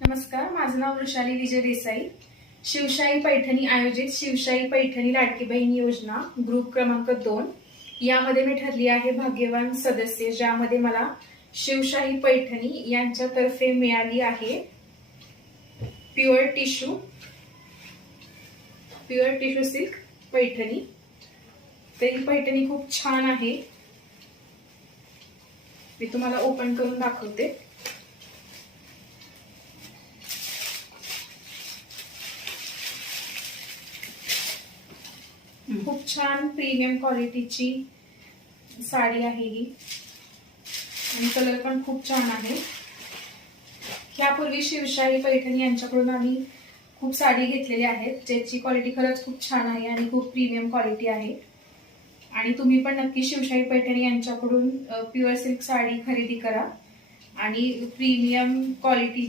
नमस्कार माझं नाव वृषाली विजय देसाई शिवशाही पैठणी आयोजित शिवशाही पैठणी लाडकी बहीण योजना ग्रुप क्रमांक दोन यामध्ये मी ठरली आहे भाग्यवान सदस्य ज्यामध्ये मला शिवशाही पैठणी यांच्यातर्फे मिळाली आहे pure tissue pure tissue silk paithani तर ही पैठणी खूप छान आहे मी तुम्हाला ओपन करून दाखवते खूप छान प्रीमियम क्वालिटीची साडी आहे ही आणि कलर पण खूप छान आहे ह्यापूर्वी शिवशाही पैठणी यांच्याकडून आम्ही खूप साडी घेतलेली आहेत ज्याची क्वालिटी खरंच खूप छान आहे आणि खूप प्रीमियम क्वालिटी आहे आणि तुम्ही पण नक्की शिवशाही पैठणी यांच्याकडून प्युअर सिल्क साडी खरेदी करा आणि प्रीमियम क्वालिटी